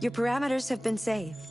Your parameters have been saved.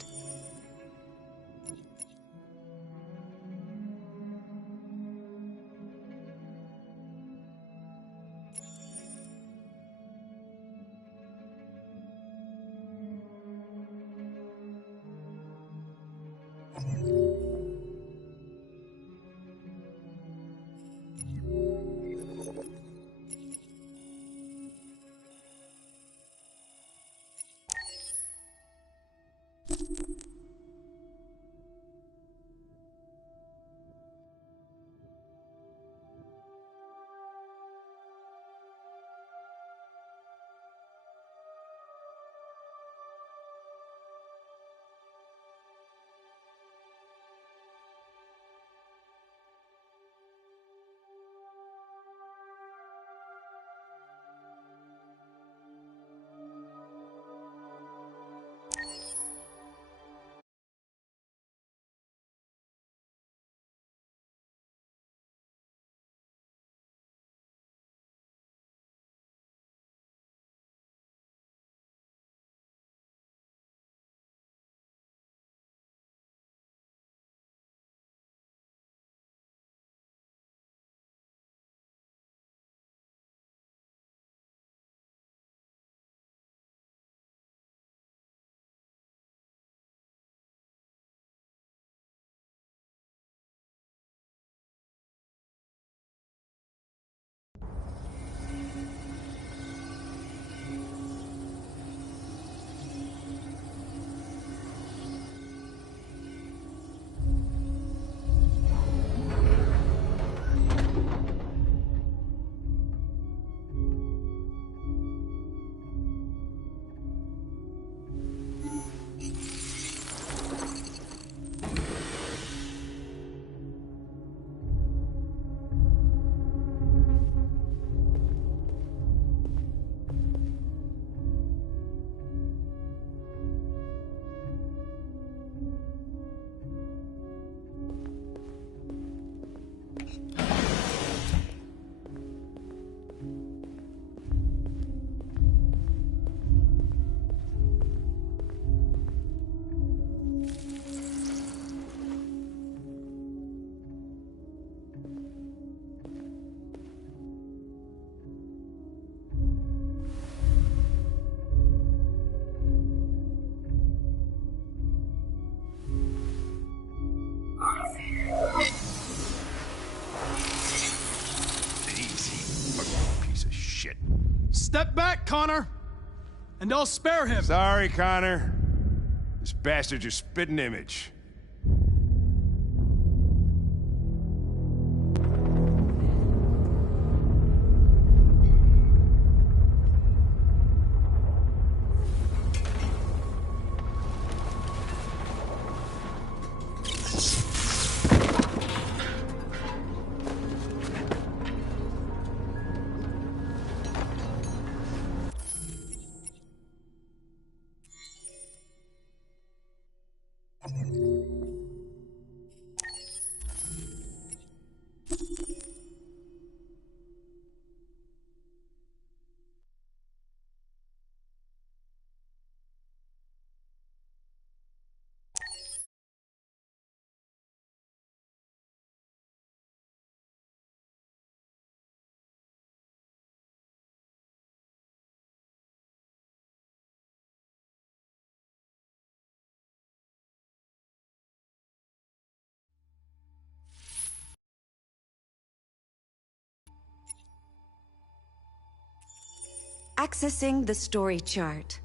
Step back, Connor, and I'll spare him. Sorry, Connor. This bastard's your spitting image. Accessing the story chart.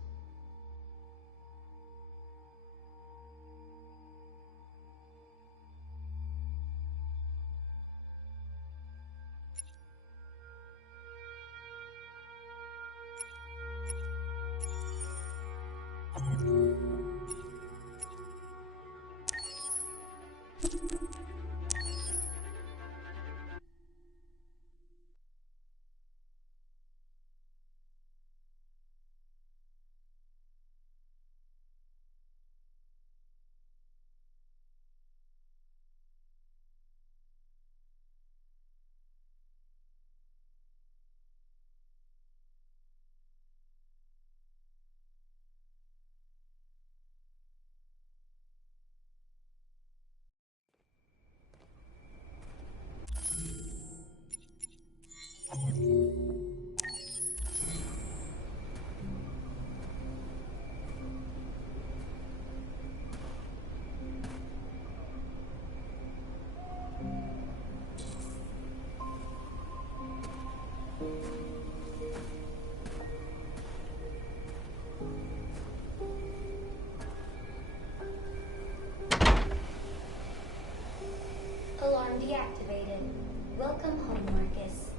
Alarm deactivated. Welcome home, Marcus.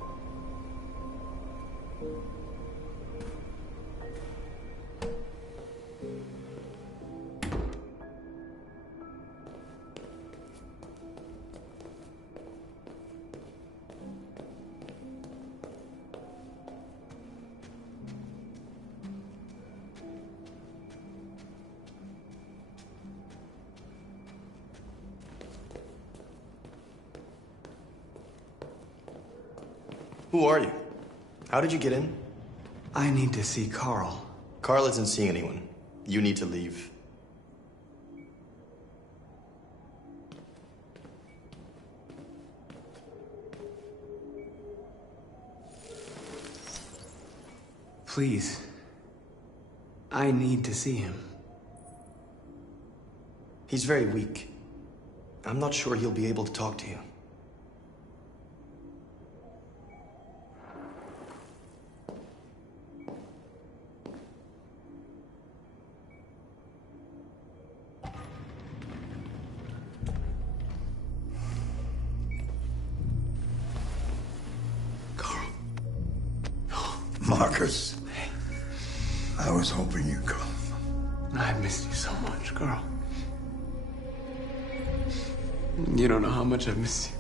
Who are you? How did you get in? I need to see Carl. Carl isn't seeing anyone. You need to leave. Please. I need to see him. He's very weak. I'm not sure he'll be able to talk to you. Marcus, I was hoping you'd come. I missed you so much, Carl. You don't know how much I miss you.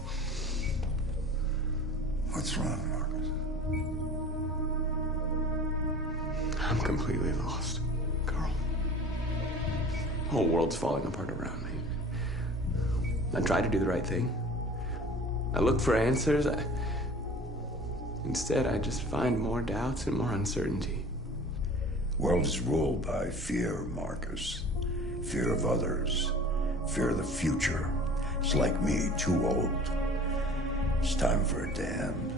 What's wrong, Marcus? I'm completely lost, Carl. The whole world's falling apart around me. I try to do the right thing. I look for answers. Instead, I just find more doubts and more uncertainty. World is ruled by fear, Marcus. Fear of others. Fear of the future. It's like me, too old. It's time for a damn.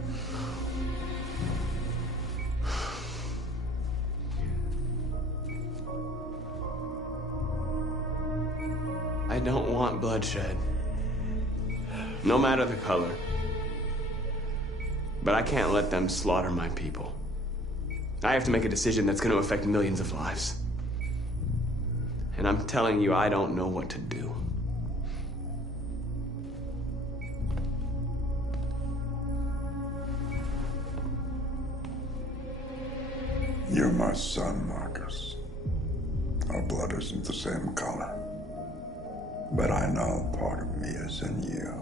I don't want bloodshed. No matter the color. But I can't let them slaughter my people. I have to make a decision that's going to affect millions of lives. And I'm telling you, I don't know what to do. You're my son, Marcus. Our blood isn't the same color. But I know part of me is in you.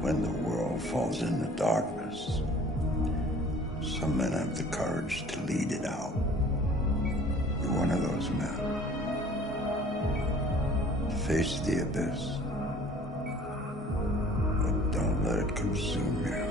When the world falls into darkness, some men have the courage to lead it out. You're one of those men. Face the abyss, but don't let it consume you.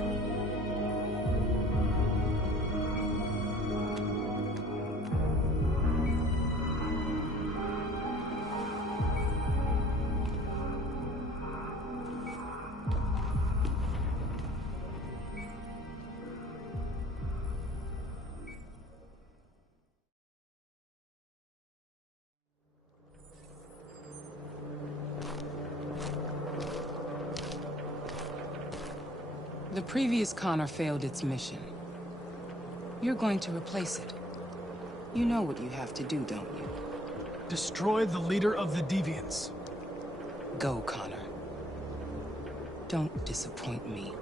The previous Connor failed its mission. You're going to replace it. You know what you have to do, don't you? Destroy the leader of the Deviants. Go, Connor. Don't disappoint me.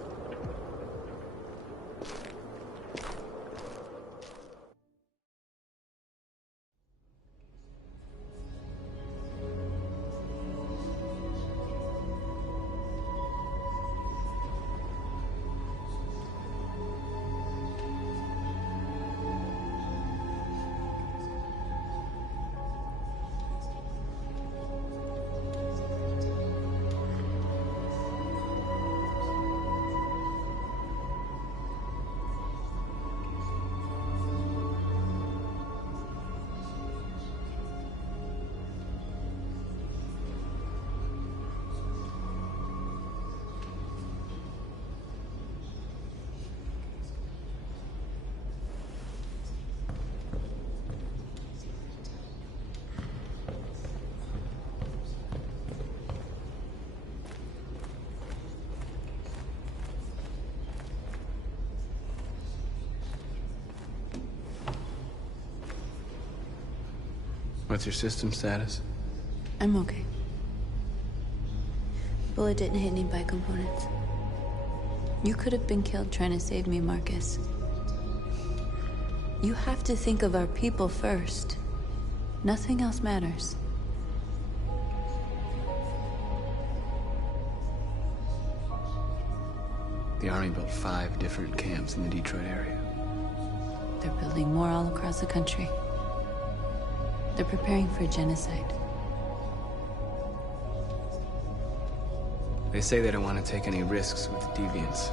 What's your system status? I'm okay. Bullet didn't hit any bike components. You could have been killed trying to save me, Marcus. You have to think of our people first. Nothing else matters. The Army built 5 different camps in the Detroit area. They're building more all across the country. They're preparing for genocide. They say they don't want to take any risks with deviants.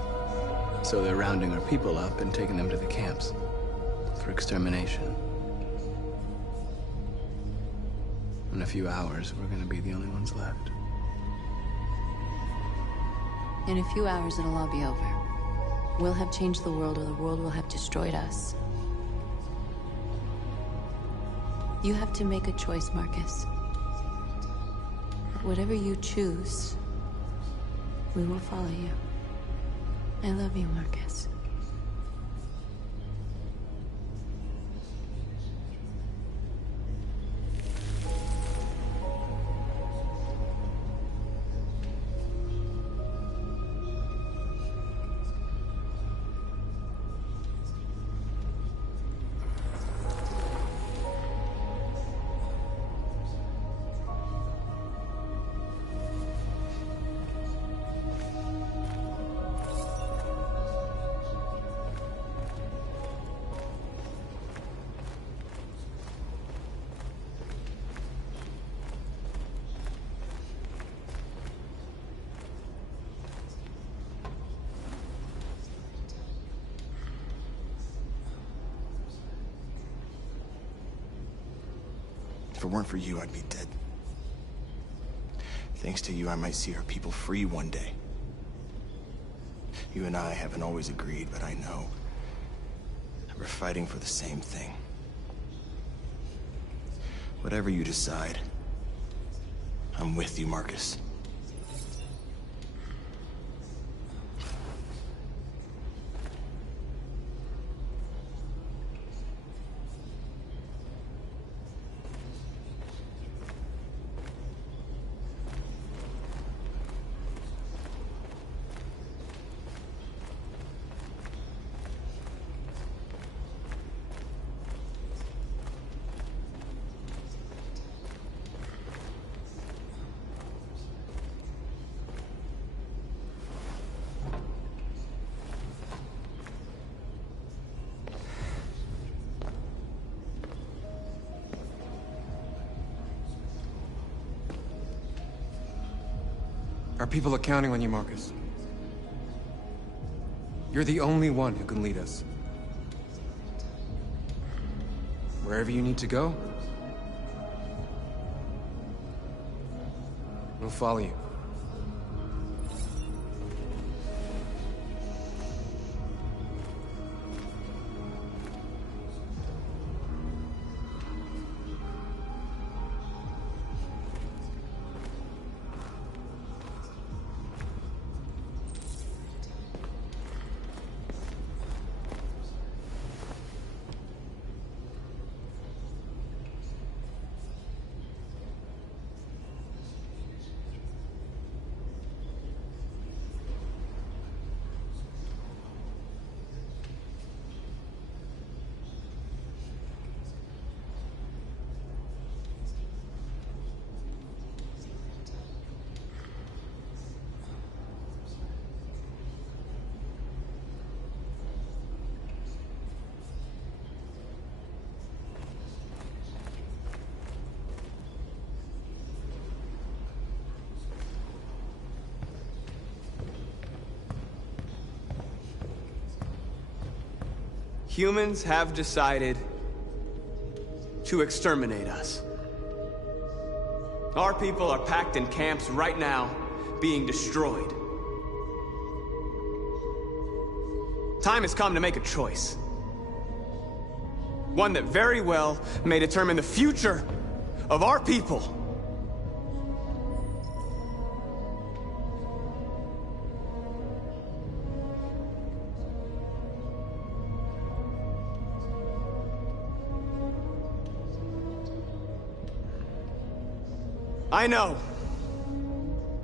So they're rounding our people up and taking them to the camps for extermination. In a few hours, we're gonna be the only ones left. In a few hours, it'll all be over. We'll have changed the world, or the world will have destroyed us. You have to make a choice, Marcus. But whatever you choose, we will follow you. I love you, Marcus. If it weren't for you, I'd be dead. Thanks to you, I might see our people free one day. You and I haven't always agreed, but I know that we're fighting for the same thing. Whatever you decide, I'm with you, Marcus. Our people are counting on you, Marcus. You're the only one who can lead us. Wherever you need to go, we'll follow you. Humans have decided to exterminate us. Our people are packed in camps right now, being destroyed. Time has come to make a choice. One that very well may determine the future of our people. I know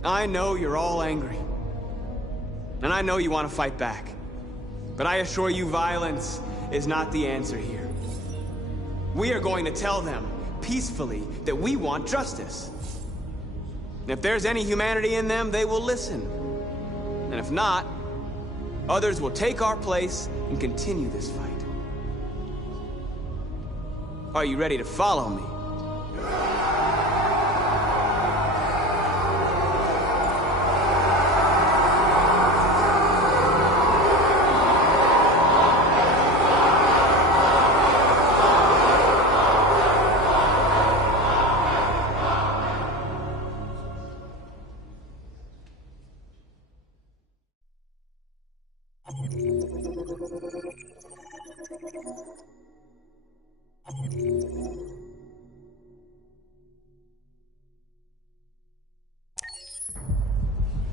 I know you're all angry. And I know you want to fight back. But I assure you, violence is not the answer here. We are going to tell them, peacefully, that we want justice. And if there's any humanity in them, they will listen. And if not, others will take our place and continue this fight. Are you ready to follow me?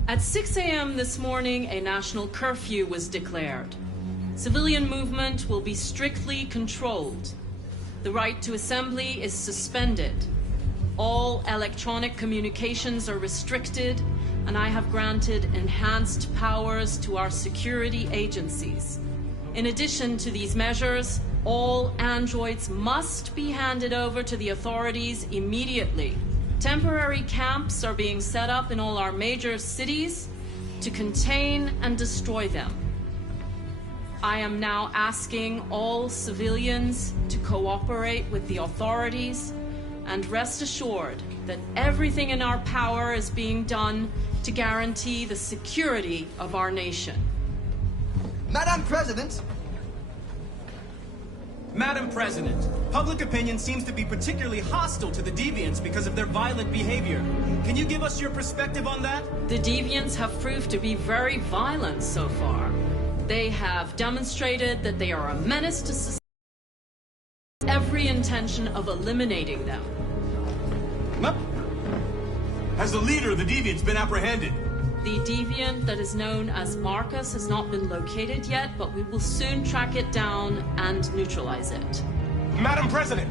At 6 a.m. this morning, a national curfew was declared. Civilian movement will be strictly controlled. The right to assembly is suspended. All electronic communications are restricted, and I have granted enhanced powers to our security agencies. In addition to these measures, all androids must be handed over to the authorities immediately. Temporary camps are being set up in all our major cities to contain and destroy them. I am now asking all civilians to cooperate with the authorities and rest assured that everything in our power is being done to guarantee the security of our nation. Madam President! Madam President, public opinion seems to be particularly hostile to the Deviants because of their violent behavior. Can you give us your perspective on that? The Deviants have proved to be very violent so far. They have demonstrated that they are a menace to society, every intention of eliminating them. Has the leader of the Deviants been apprehended? The Deviant that is known as Marcus has not been located yet, but we will soon track it down and neutralize it. Madam President!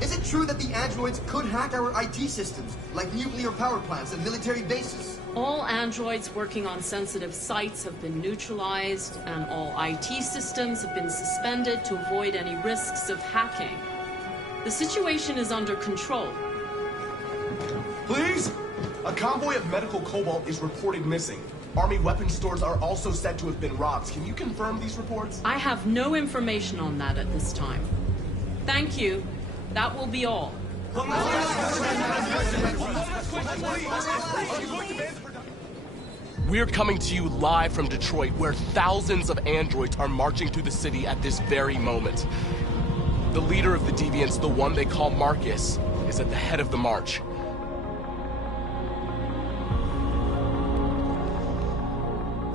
Is it true that the androids could hack our IT systems, like nuclear power plants and military bases? All androids working on sensitive sites have been neutralized, and all IT systems have been suspended to avoid any risks of hacking. The situation is under control. Please? A convoy of medical cobalt is reported missing. Army weapons stores are also said to have been robbed. Can you confirm these reports? I have no information on that at this time. Thank you. That will be all. We're coming to you live from Detroit, where thousands of androids are marching through the city at this very moment. The leader of the Deviants, the one they call Marcus, is at the head of the march.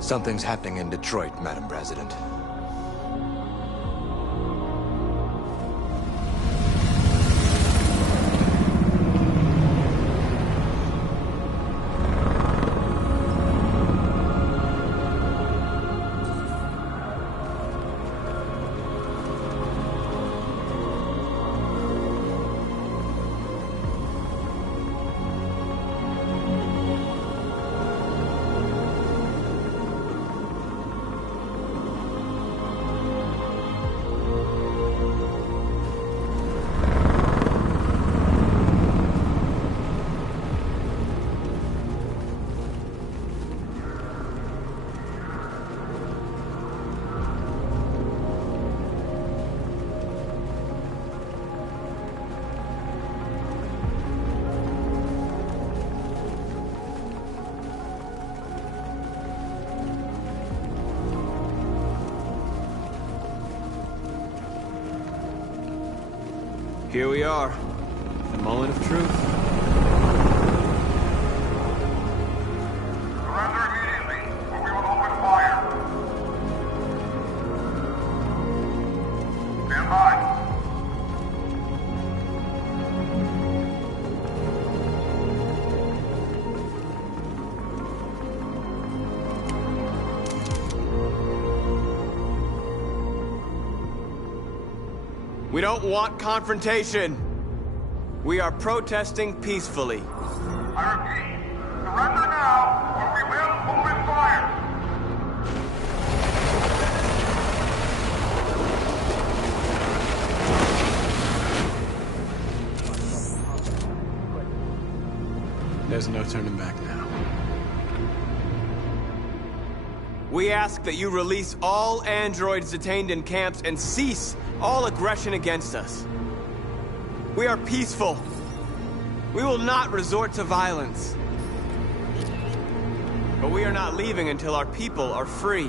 Something's happening in Detroit, Madam President. Here we are, the moment of truth. Surrender immediately, or we will open fire. Stand by. We don't want confrontation. We are protesting peacefully. I repeat, Surrender now, or we will open fire! There's no turning back now. We ask that you release all androids detained in camps and cease all aggression against us. We are peaceful. We will not resort to violence. But we are not leaving until our people are free.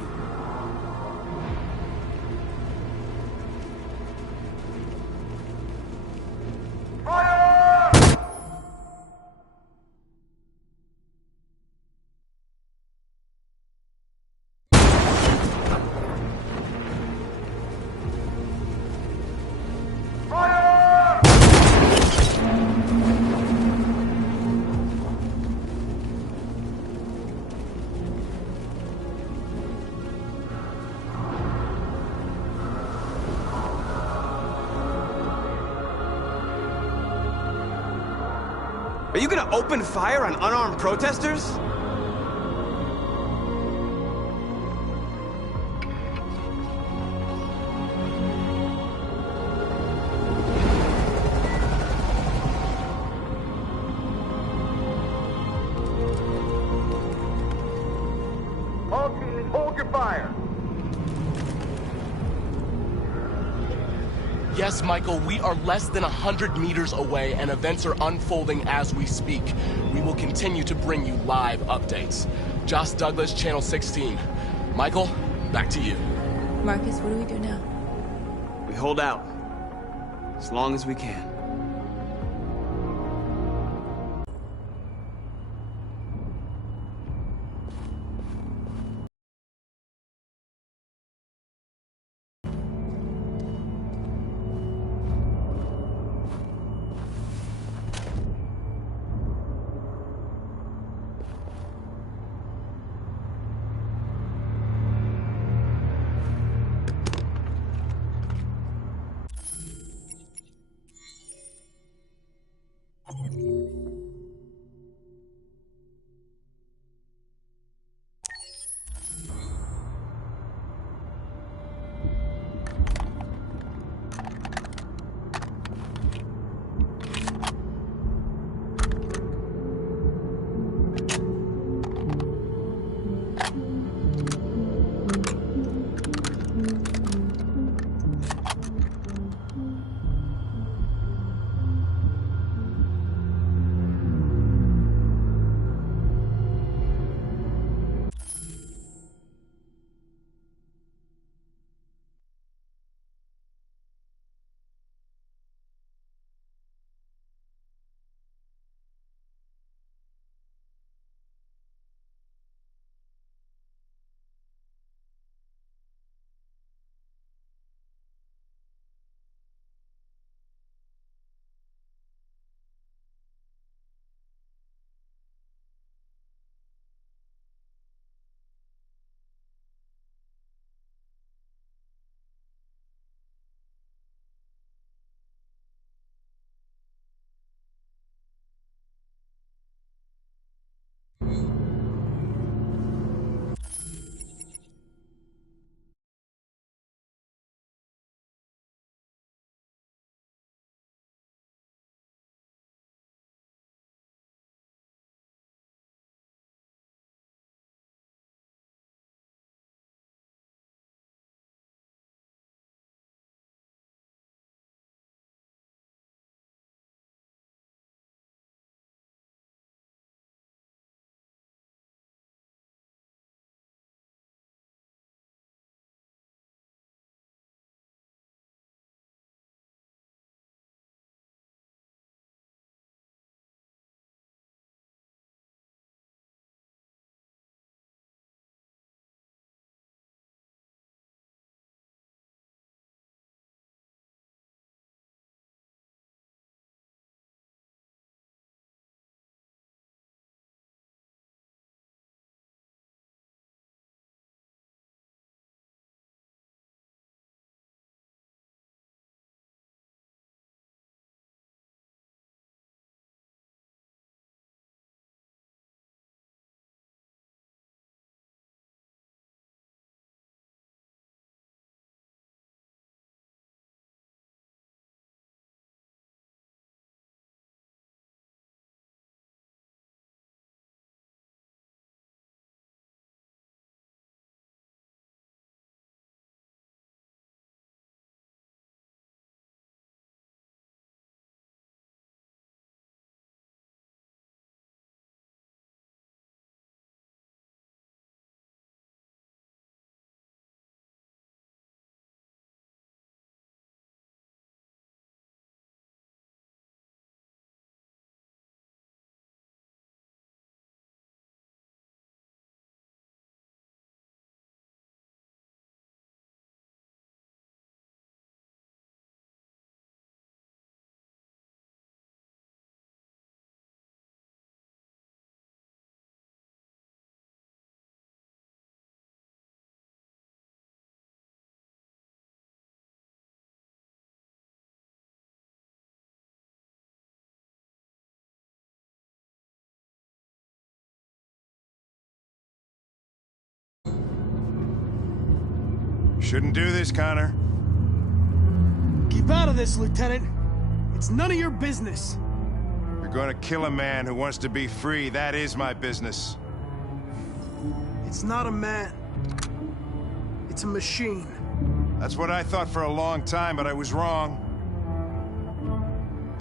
Are you gonna open fire on unarmed protesters? All teams, hold your fire! Yes, Michael, we are less than 100 meters away and events are unfolding as we speak. We will continue to bring you live updates. Josh Douglas, Channel 16. Michael, back to you. Marcus, what do we do now? We hold out. As long as we can. Shouldn't do this, Connor. Keep out of this, Lieutenant. It's none of your business. You're gonna kill a man who wants to be free. That is my business. It's not a man. It's a machine. That's what I thought for a long time, but I was wrong.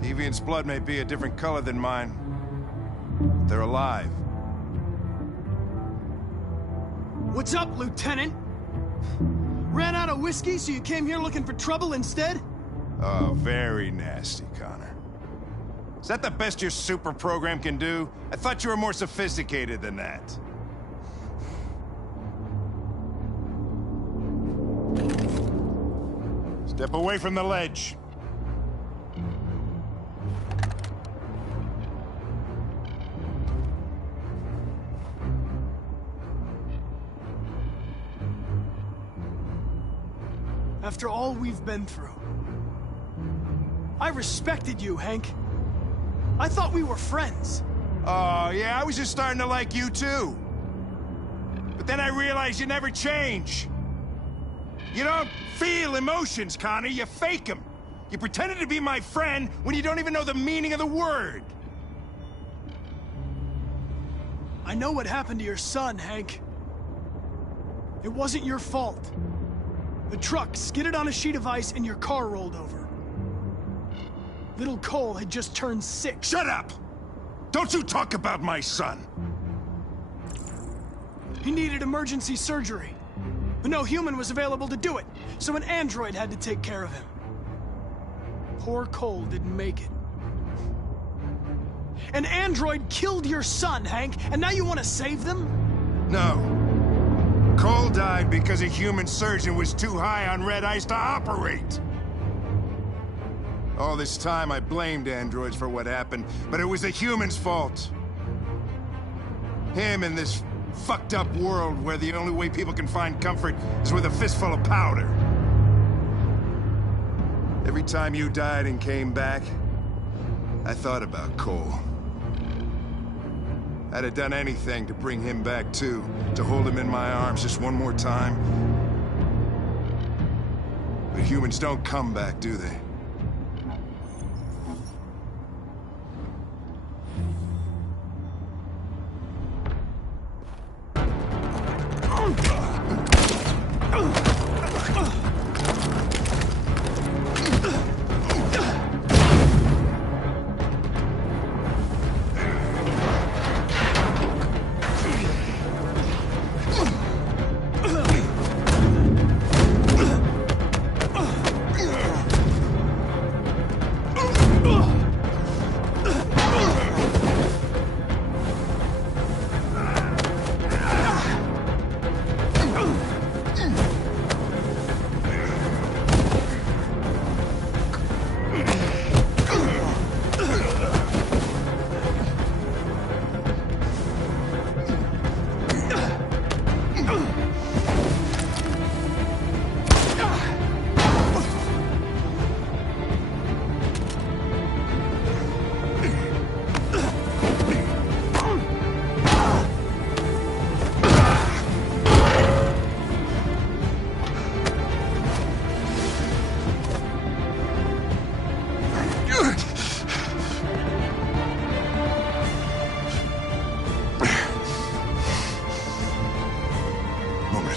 Deviant's blood may be a different color than mine. But they're alive. What's up, Lieutenant? Ran out of whiskey, so you came here looking for trouble instead? Oh, very nasty, Connor. Is that the best your super program can do? I thought you were more sophisticated than that. Step away from the ledge. After all we've been through. I respected you, Hank. I thought we were friends. Oh, yeah, I was just starting to like you, too. But then I realized you never change. You don't feel emotions, Connor. You fake them. You pretended to be my friend when you don't even know the meaning of the word. I know what happened to your son, Hank. It wasn't your fault. The truck skidded on a sheet of ice and your car rolled over. Little Cole had just turned 6. Shut up! Don't you talk about my son! He needed emergency surgery, but no human was available to do it, so an android had to take care of him. Poor Cole didn't make it. An android killed your son, Hank, and now you want to save them? No. Cole died because a human surgeon was too high on red ice to operate. All this time I blamed androids for what happened, but it was the humans' fault. Him in this fucked up world where the only way people can find comfort is with a fistful of powder. Every time you died and came back, I thought about Cole. I'd have done anything to bring him back too, to hold him in my arms just one more time. But humans don't come back, do they?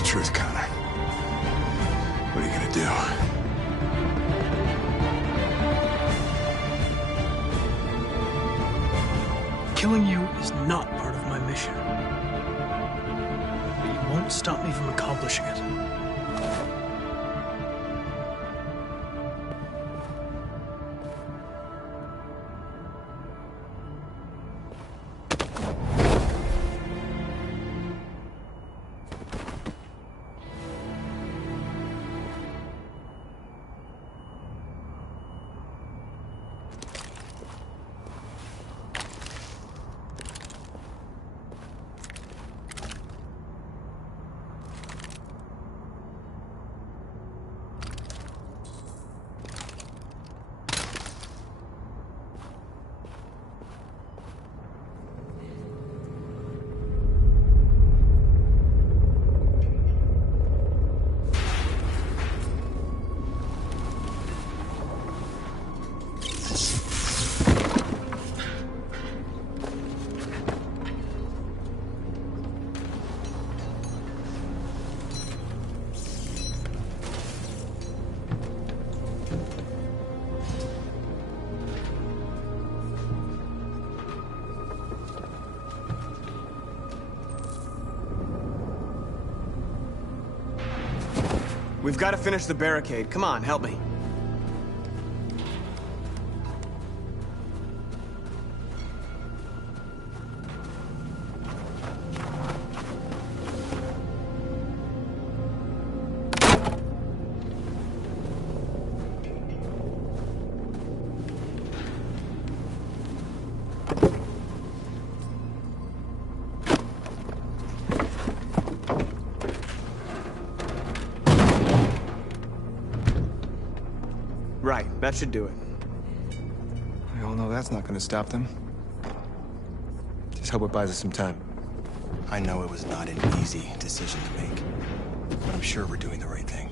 Truth, Connor. What are you gonna do? Killing you is not part of my mission. But you won't stop me from accomplishing it. We've got to finish the barricade. Come on, help me. Right, that should do it. We all know that's not gonna stop them. Just hope it buys us some time. I know it was not an easy decision to make, but I'm sure we're doing the right thing.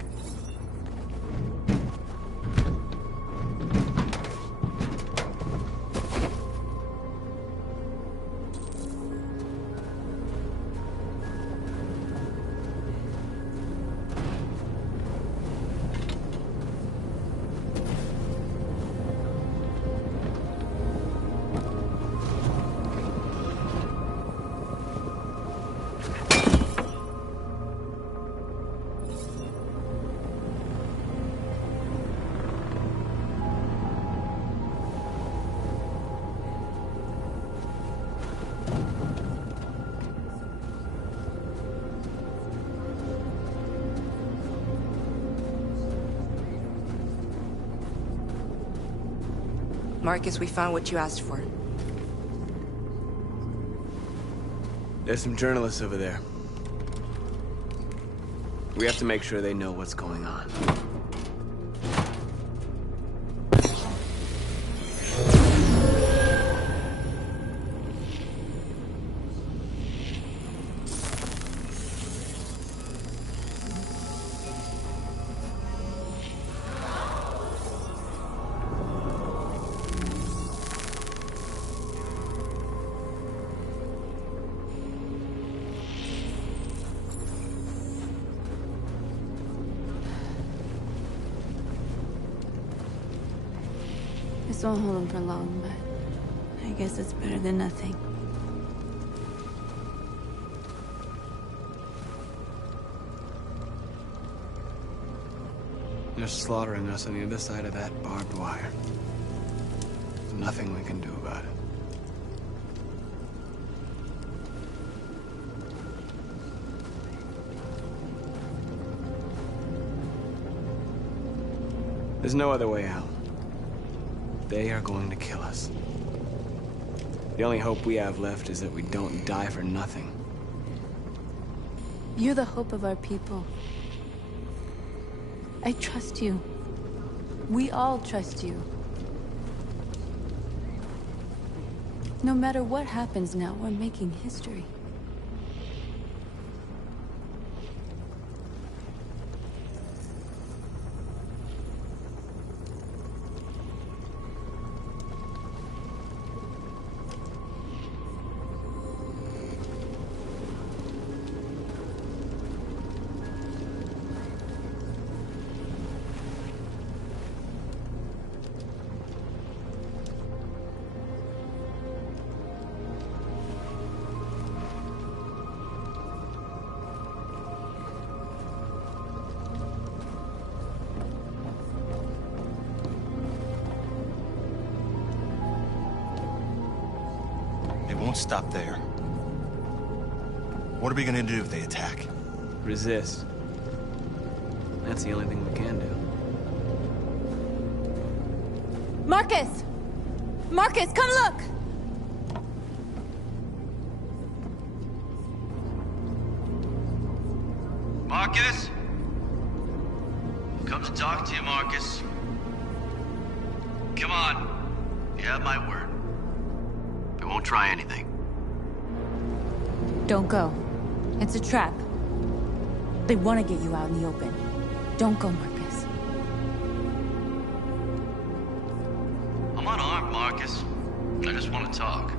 Marcus, we found what you asked for. There's some journalists over there. We have to make sure they know what's going on. This won't hold him for long, but I guess it's better than nothing. They're slaughtering us on the other side of that barbed wire. There's nothing we can do about it. There's no other way out. They are going to kill us. The only hope we have left is that we don't die for nothing. You're the hope of our people. I trust you. We all trust you. No matter what happens now, we're making history. It won't stop there. What are we gonna do if they attack? Resist. That's the only thing we can do. Marcus! Marcus, come look! Marcus? Come to talk to you, Marcus. Come on. You have my word. We won't try anything. Don't go. It's a trap. They want to get you out in the open. Don't go, Marcus. I'm unarmed, Marcus. I just want to talk.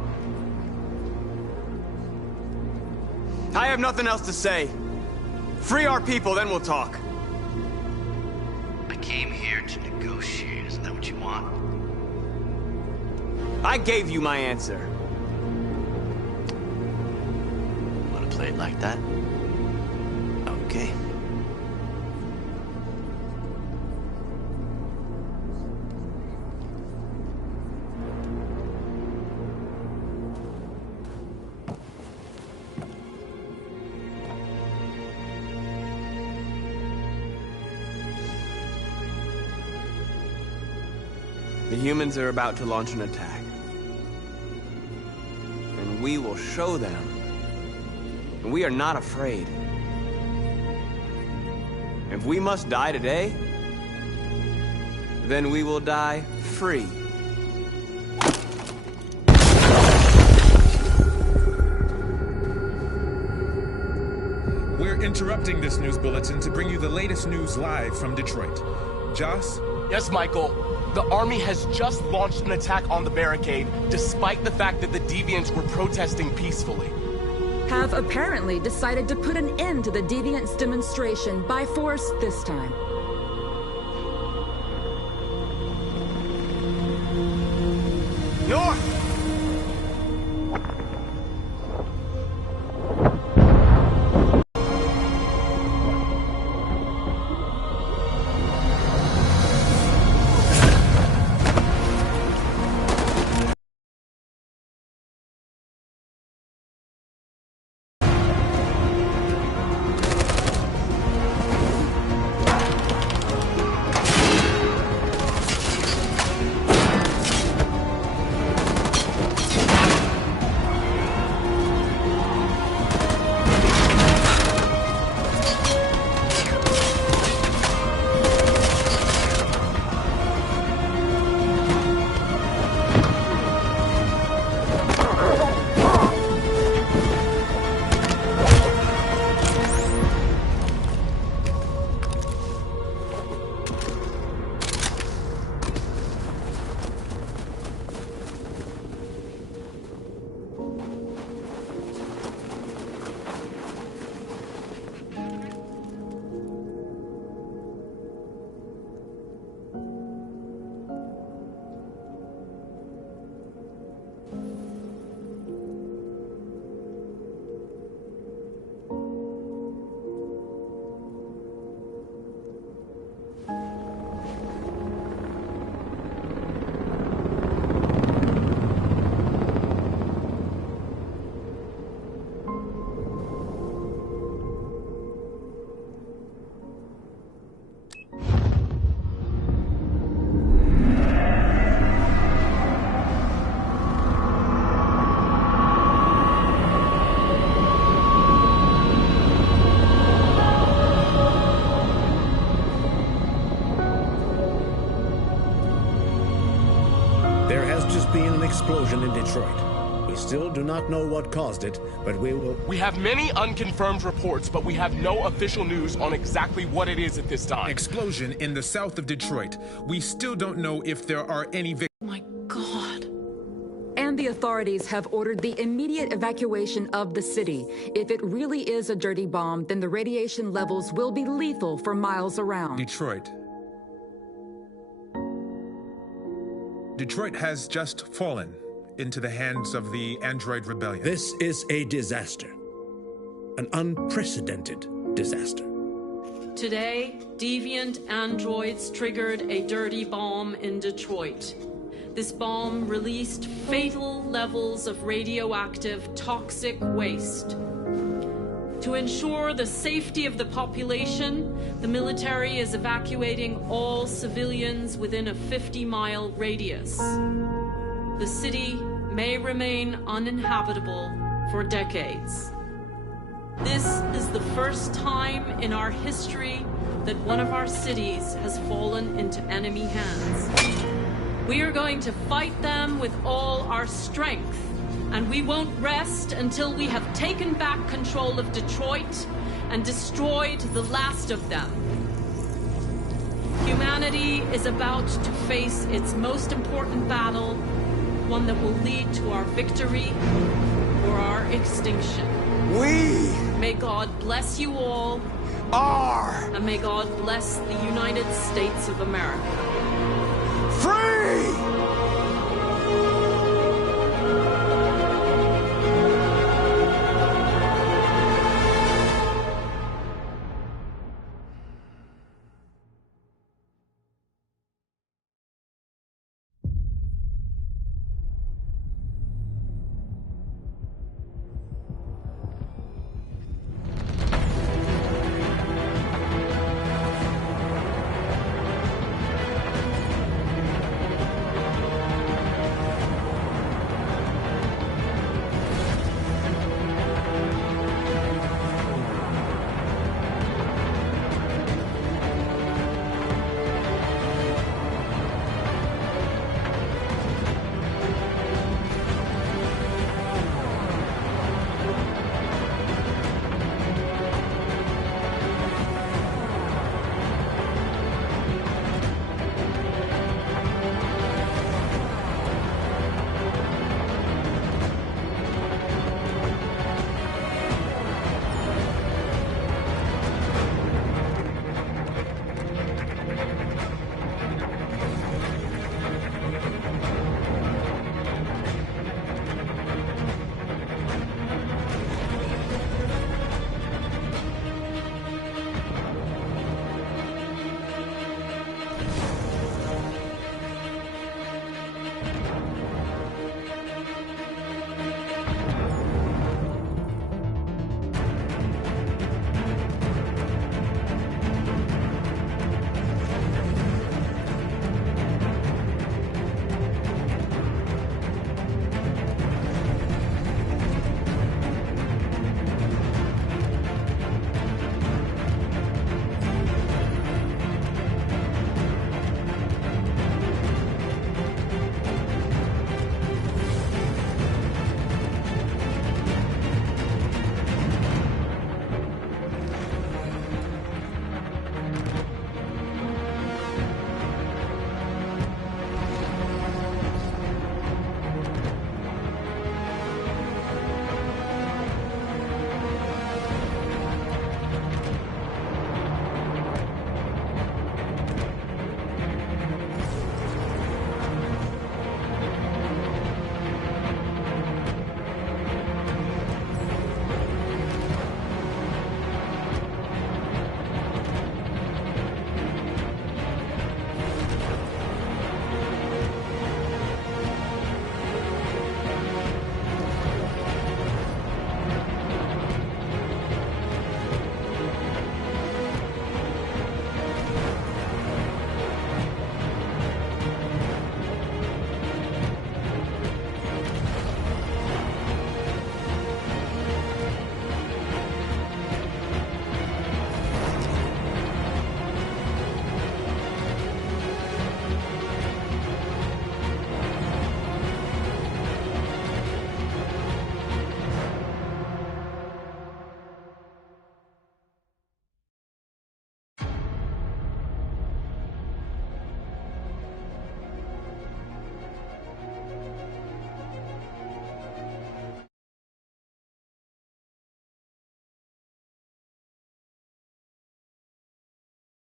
I have nothing else to say. Free our people, then we'll talk. I came here to negotiate. Isn't that what you want? I gave you my answer. Want to play it like that? Okay. The humans are about to launch an attack. And we will show them. And we are not afraid. If we must die today, then we will die free. We're interrupting this news bulletin to bring you the latest news live from Detroit. Joss? Yes, Michael. The army has just launched an attack on the barricade, despite the fact that the Deviants were protesting peacefully. Have apparently decided to put an end to the Deviants' demonstration by force this time. North! Explosion in Detroit. We still do not know what caused it, but we will... We have many unconfirmed reports, but we have no official news on exactly what it is at this time. Explosion in the south of Detroit. We still don't know if there are any victims. My God. And the authorities have ordered the immediate evacuation of the city. If it really is a dirty bomb, then the radiation levels will be lethal for miles around. Detroit has just fallen into the hands of the Android Rebellion. This is a disaster. An unprecedented disaster. Today, deviant androids triggered a dirty bomb in Detroit. This bomb released fatal levels of radioactive toxic waste. To ensure the safety of the population, the military is evacuating all civilians within a 50-mile radius. The city may remain uninhabitable for decades. This is the first time in our history that one of our cities has fallen into enemy hands. We are going to fight them with all our strength. And we won't rest until we have taken back control of Detroit and destroyed the last of them. Humanity is about to face its most important battle, one that will lead to our victory or our extinction. May God bless you all. And may God bless the United States of America. Free!